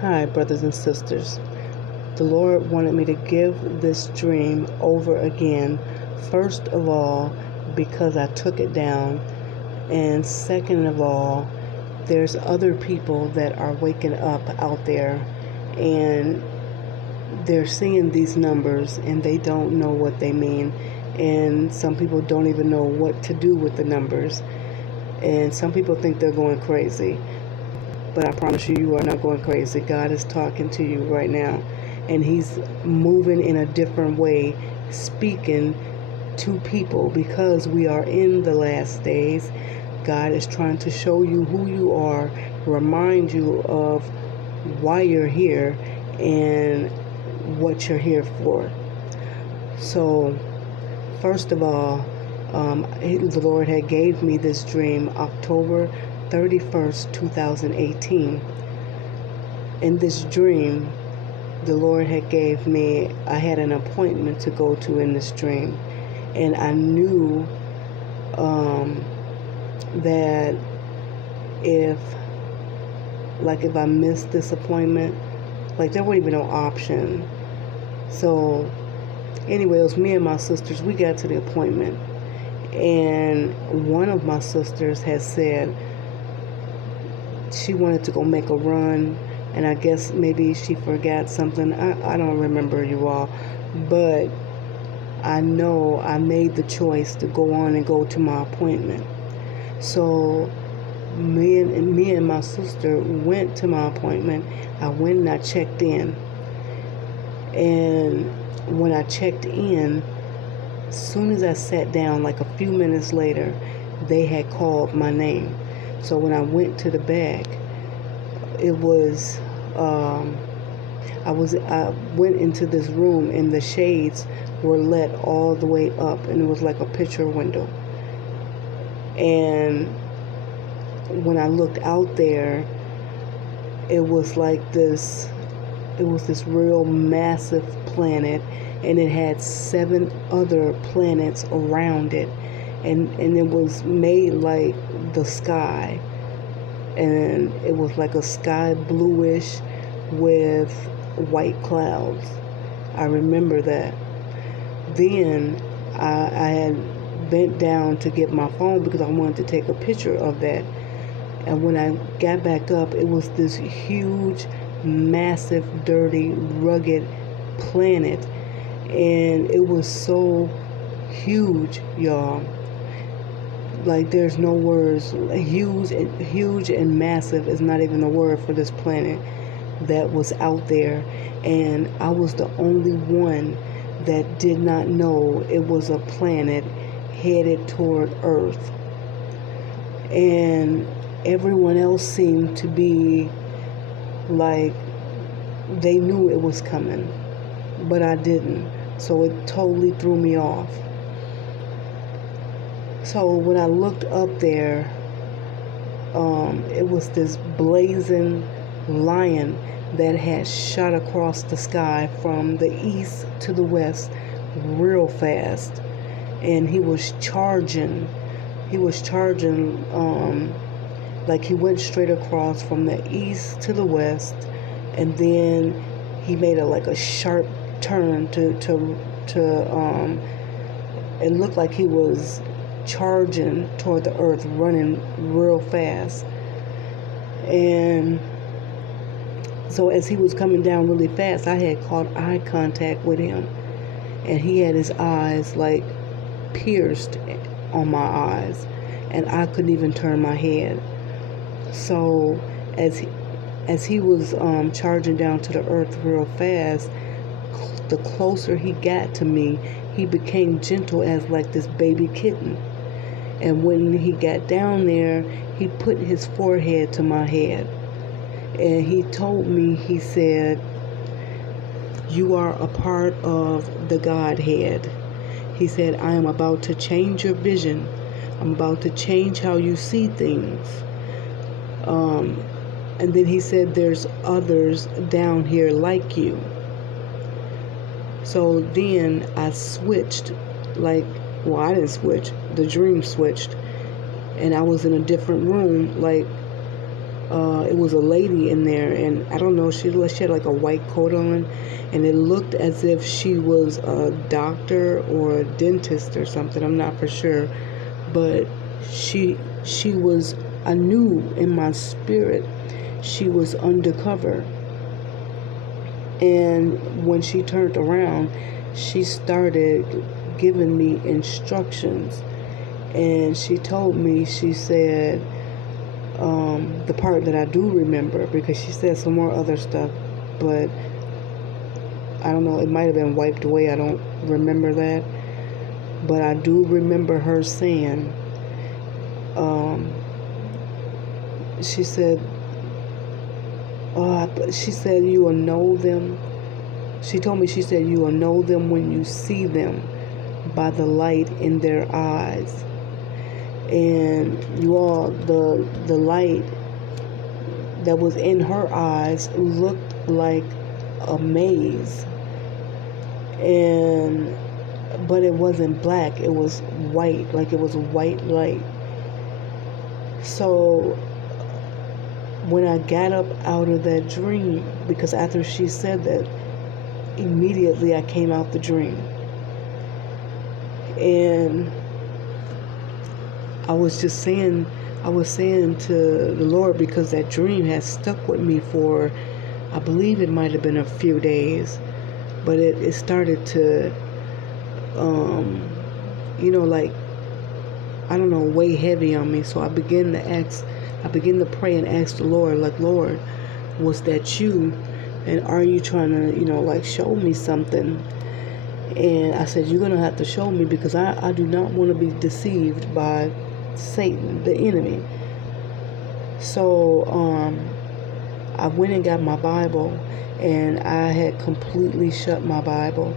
Hi, brothers and sisters. The Lord wanted me to give this dream over again. First of all, because I took it down. And second of all, there's other people that are waking up out there and they're seeing these numbers and they don't know what they mean. And some people don't even know what to do with the numbers. And some people think they're going crazy. But I promise you, you are not going crazy. God is talking to you right now. And He's moving in a different way, speaking to people because we are in the last days. God is trying to show you who you are, remind you of why you're here and what you're here for. So, first of all, the Lord had gave me this dream October 31st, 2018. In this dream, the Lord had gave me, I had an appointment to go to in this dream. And I knew that if I missed this appointment, there wouldn't be no option. So anyway, it was me and my sisters. We got to the appointment. And one of my sisters had said she wanted to go make a run, and I guess maybe she forgot something. I don't remember, you all, but I know I made the choice to go on and go to my appointment. So me and my sister went to my appointment. I went and I checked in, and when I checked in, as soon as I sat down, a few minutes later, they had called my name. So when I went to the back, it was, I went into this room and the shades were lit all the way up, and it was like a picture window. And when I looked out there, it was this real massive planet, and it had 7 other planets around it, and it was made like the sky, and it was like a sky bluish with white clouds. I remember that. Then I had bent down to get my phone because I wanted to take a picture of that, and when I got back up, it was this huge, massive, dirty, rugged planet. And it was so huge, y'all. There's no words. Huge and massive is not even a word for this planet that was out there. And I was the only one that did not know it was a planet headed toward Earth. And everyone else seemed to be they knew it was coming, but I didn't. So it totally threw me off. So when I looked up there, it was this blazing lion that had shot across the sky from the east to the west real fast. And he was charging. He went straight across from the east to the west, and then he made a sharp turn to it looked like he was charging toward the earth, running real fast. And so as he was coming down really fast, I had caught eye contact with him, and he had his eyes pierced on my eyes, and I couldn't even turn my head. So as he was charging down to the earth real fast, the closer he got to me, he became gentle as this baby kitten. And when he got down there, he put his forehead to my head. And he told me, he said, "You are a part of the Godhead." He said, "I am about to change your vision. I'm about to change how you see things." And then he said, "There's others down here like you." So then I switched, I didn't switch, the dream switched, and I was in a different room, It was a lady in there, and I don't know, she had like a white coat on, and it looked as if she was a doctor or a dentist or something. I'm not for sure, but she was, I knew in my spirit she was undercover. And when she turned around, she started giving me instructions, and she told me, she said, the part that I do remember, because she said some more other stuff, but I don't know, it might have been wiped away. I don't remember that. But I do remember her saying, she said, she said, you will know them. She told me, she said, you will know them when you see them by the light in their eyes. And you all, the light that was in her eyes looked like a maze, but it wasn't black, it was white, like it was a white light. So when I got up out of that dream, because after she said that, immediately I came out the dream, and I was saying to the Lord, because that dream has stuck with me for, I believe it might have been a few days, but it started to, like, I don't know, weigh heavy on me. So I began to pray and ask the Lord, like, Lord, was that you? And are you trying to, show me something? And I said, you're going to have to show me, because I do not want to be deceived by Satan, the enemy. So I went and got my Bible, and I had completely shut my Bible.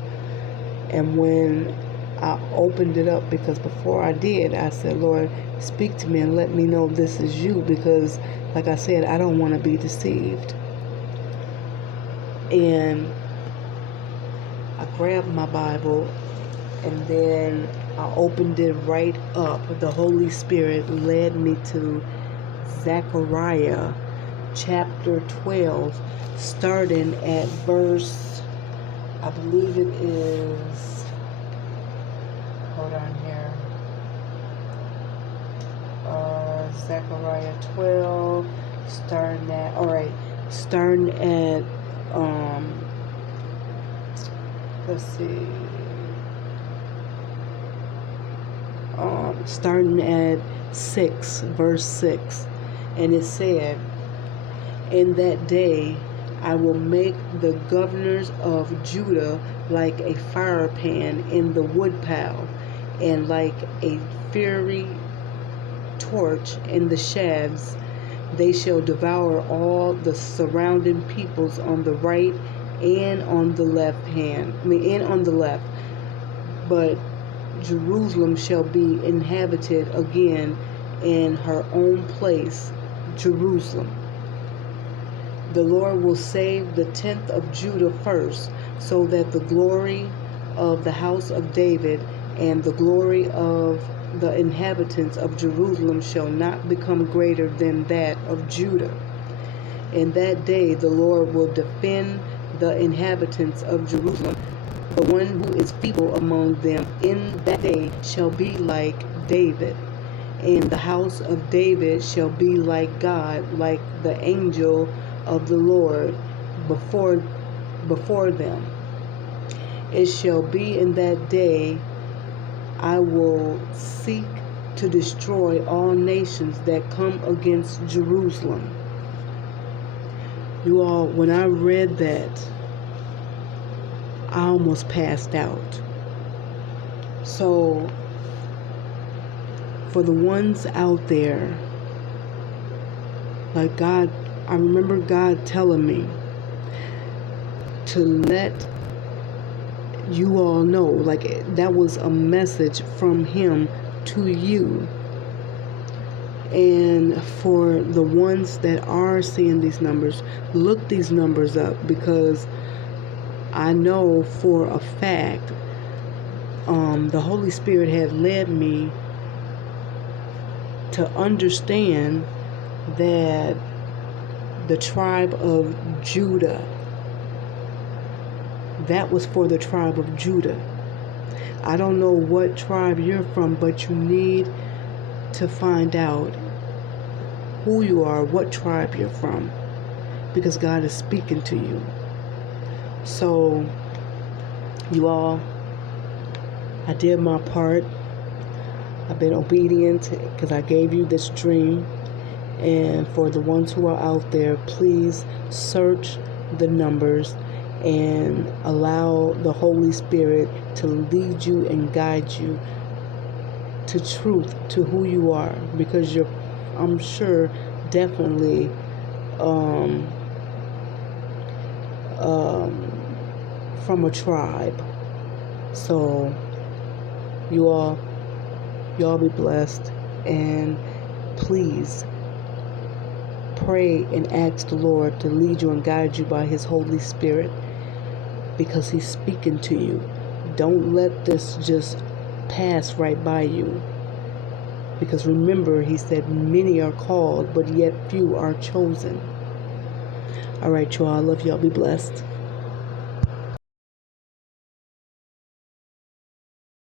And when I opened it up, because before I did, I said, Lord, speak to me and let me know this is you, because like I said, I don't want to be deceived. And I grabbed my Bible, and then I opened it right up. The Holy Spirit led me to Zechariah chapter 12, starting at verse, I believe it is, hold on here, Zechariah 12, starting at let's see, starting at 6, verse 6, and it said, in that day I will make the governors of Judah like a fire pan in the woodpile, and like a fiery torch in the shafts. They shall devour all the surrounding peoples on the right and on the left but Jerusalem shall be inhabited again in her own place, Jerusalem. The Lord will save the 10th of Judah first, so that the glory of the house of David and the glory of the inhabitants of Jerusalem shall not become greater than that of Judah. In that day the Lord will defend the inhabitants of Jerusalem. The one who is feeble among them in that day shall be like David, and the house of David shall be like God, like the angel of the Lord before them. It shall be in that day, I will seek to destroy all nations that come against Jerusalem. You all, when I read that, I almost passed out. So, for the ones out there, like God, I remember God telling me to let you all know, like that was a message from Him to you. And for the ones that are seeing these numbers, look these numbers up, because I know for a fact the Holy Spirit had led me to understand that the tribe of Judah. That was for the tribe of Judah. I don't know what tribe you're from, but you need to find out who you are, what tribe you're from, because God is speaking to you. So, you all, I did my part. I've been obedient because I gave you this dream. And for the ones who are out there, please search the numbers and allow the Holy Spirit to lead you and guide you to truth, to who you are, because you're, I'm sure, definitely from a tribe. So you all be blessed, and please pray and ask the Lord to lead you and guide you by His Holy Spirit, because He's speaking to you. Don't let this just pass right by you, because remember, He said many are called, but yet few are chosen. All right, y'all. I love y'all. Be blessed.